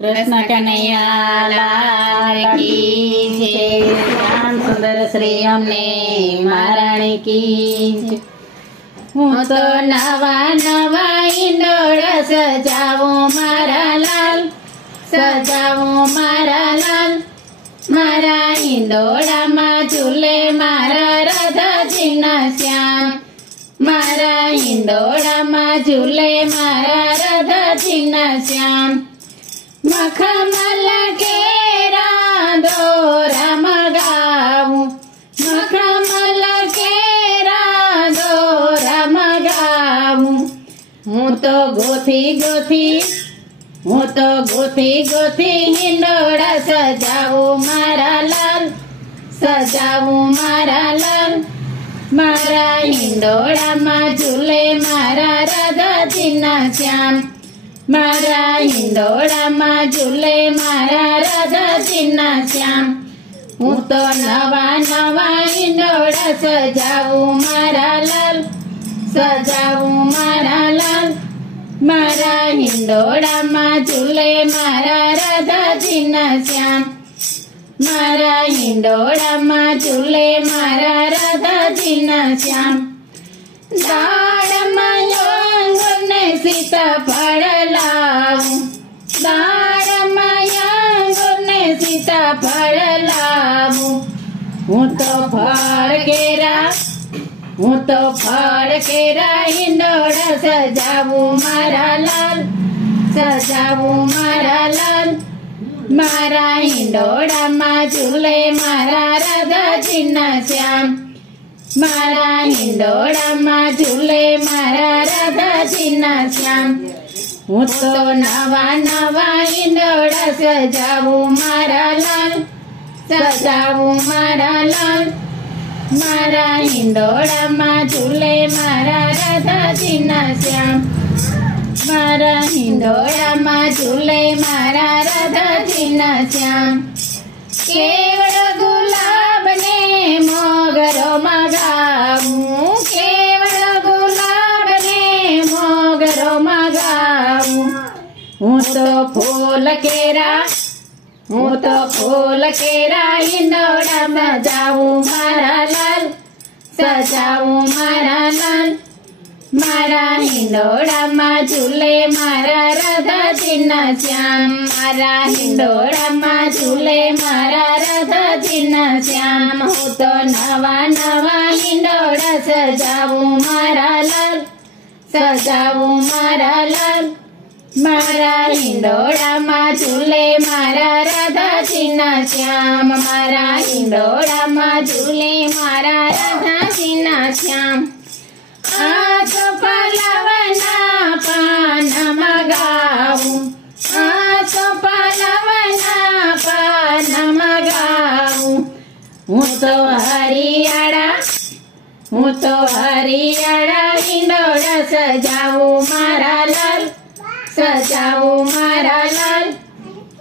कृष्ण कन्हैया लाल की जय। श्याम सुंदर श्री अमने महाराणी की जय। हूँ तो नवा नवा इंडोरा सजावो मारा लाल, सजावो मारा लाल। मारा इंडोरा में झूले मारा राधा जीना श्याम, मारा इंडोरा में झूले मारा राधा जीना श्याम। मखमल केरा दोरा मगाऊ, मखमल केरा दोरा मगाऊ। हूँ तो गोथी गोथी, हूँ तो गोथी गोथी हिंडोरा सजाऊ मारा लाल, सजाऊ मारा लाल। मारा हिंडोरा में झूले मारा राधा जीना श्याम, मारा हिंडोरा में झूले मारा राधा जीना श्याम। हूँ तो नवा नवा हिंडोरा सजाऊ मारा लाल, सजाऊ मारा लाल। मारा हिंडोरा में झूले मारा राधा जीना श्याम, मारा हिंडोरा में झूले मारा राधा जीना श्याम। दाड़ मायांग ने सीता फड़ लाऊं, दाड़ मायांग ने सीता फड़ लाऊं। हूँ तो फड़ केरा, हूँ तो फड़ केरा हिंडोरा सजाऊ मारा लाल, सजाऊ मारा लाल। मारा हिंडोरा में झूले मारा राधा जीना श्याम, मारा हिंडोरा में झूले मारा राधा जीना श्याम। हूँ तो नवा नवा हिंडोरा सजाऊ मारा लाल, सजाऊ मारा लाल। मारा हिंडोरा में झूले मारा राधा जीना श्याम, मारा हिंडोरा में झूले मारा राधा जीना श्याम। केवड़ गुलाब ने मोगरो मगाऊ, केवड़ गुलाब ने मोगरो मगाऊ। हूँ तो फूल केरा, हूँ तो फूल केरा हिंडोरा में जाऊ मारा लाल, सजाऊ मारा लाल। मारा हिंडोरा में झूले मारा राधा जीना श्याम, मारा हिंडोरा में झूले मारा राधा जीना श्याम। हूँ तो नवा नवा हिंडोरा सजाऊ मारा लाल, सजाऊ मारा लाल। मारा हिंडोरा में झूले मारा राधा जीना श्याम, मारा हिंडोरा में झूले मारा राधा जीना श्याम। आस पलवना पान मगाऊ, आस पलवना पान मगाऊ। हूँ तो हरियाणा, हूँ तो हरियाणा हिंडोरा सजाऊ मारा लाल, सजाऊ मारा लाल।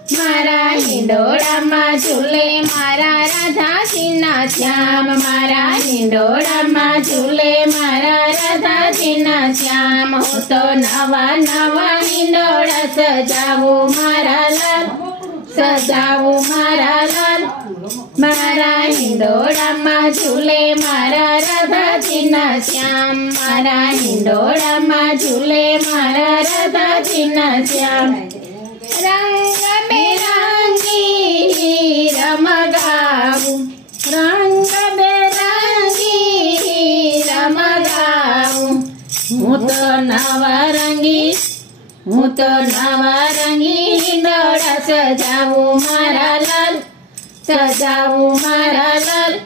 मारा हिंडोरा में झूले मारा राधा जीना श्याम, मारा हिंडोरा में झूले मारा राधा जीना श्याम। हूँ तो नवा नवा हिंडोरा सजाऊ मारा लाल, सजाऊ मारा लाल। मारा हिंडोरा में झूले मारा राधा जीना श्याम, मारा हिंडोरा में झूले मारा राधा जीना श्याम। रंग बेरंगी हीरा मगाऊ, रंग बेरंगी हीरा मगाऊ। हूँ तो नवरंगी, हूँ तो नवरंगी हिंडोरा सजाऊ मारा लाल, सजाऊ मारा लाल।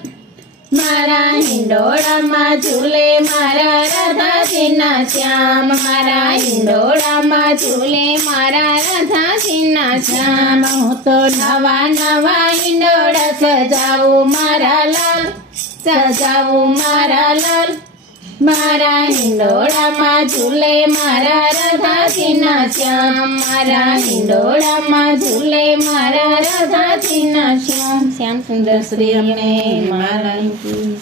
मारा हिंडोरा में झूले मारा राधा जीना श्याम, मारा हिंडोरा में झूले मारा राधा जीना श्याम। हूँ तो नवा नवा हिंडोरा सजाऊ मारा लाल, सजाऊ मारा लाल। मारा हिंडोरा में झूले मारा राधा जीना श्याम, मारा हिंडोरा में झूले मारा राधा जीना श्याम। श्याम सुंदर श्री अमने महारानी की।